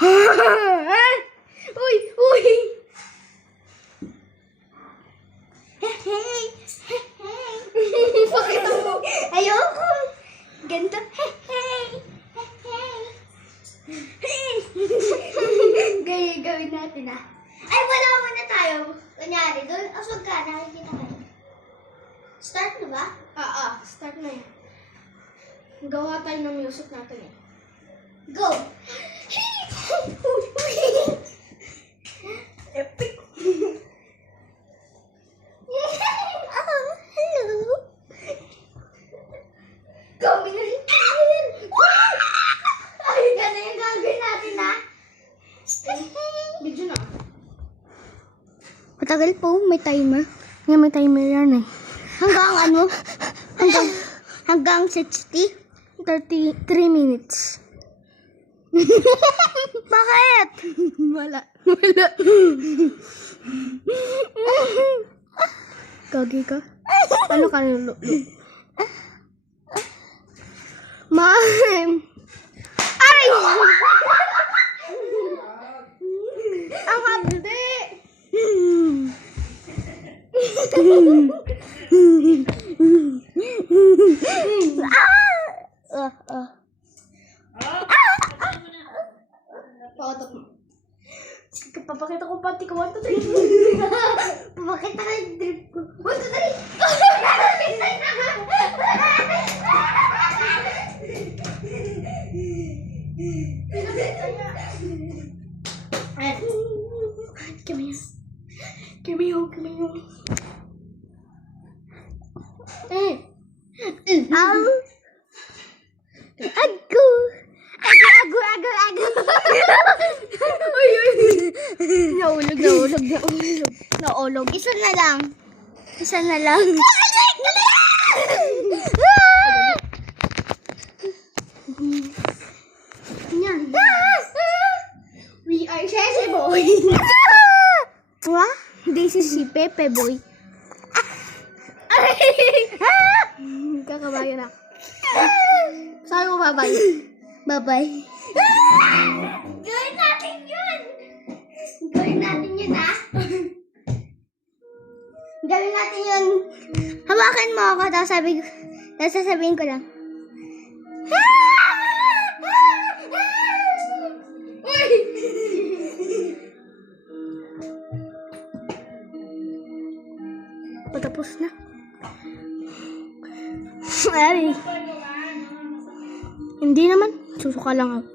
Uy! Uy! Hey! Pakita mo. Ayoko. Ganito. Gawin natin ah. Ay, wala muna tayo. Kunyari, doon, aswag ka, nakikita ka. Start na ba? Oo, start na yan. Gawa tayo ng music natin eh. Go! Epic! Hello! Gawin na rin tayo! Ay, gano'n yung gagawin natin ha? Video na. Matagal po, may timer. Nga may timer yan eh. Hanggang ano? Hanggang 60? 33 minutes. Bakit? Wala. Gagi ka? Ano ka nilo? Ma'am! Ay! Ang hapdi! Paotok mo. Papakita ko pati ko. 1, 2, 3. Papakita ka yung drip ko. 1, 2, 3! Give me home. Naulog. Isa na lang. Yan. We are Sheshe Boy. What? This is si Pepe Boy. Kakabayo na. Sabi mo bye-bye. Bye-bye. Gawin natin yun, ha? Gawin natin yun. Hawakan mo ako, tapos sasabihin ko lang. Uy! Patapos na. Ay. Hindi naman. Susuka lang ako.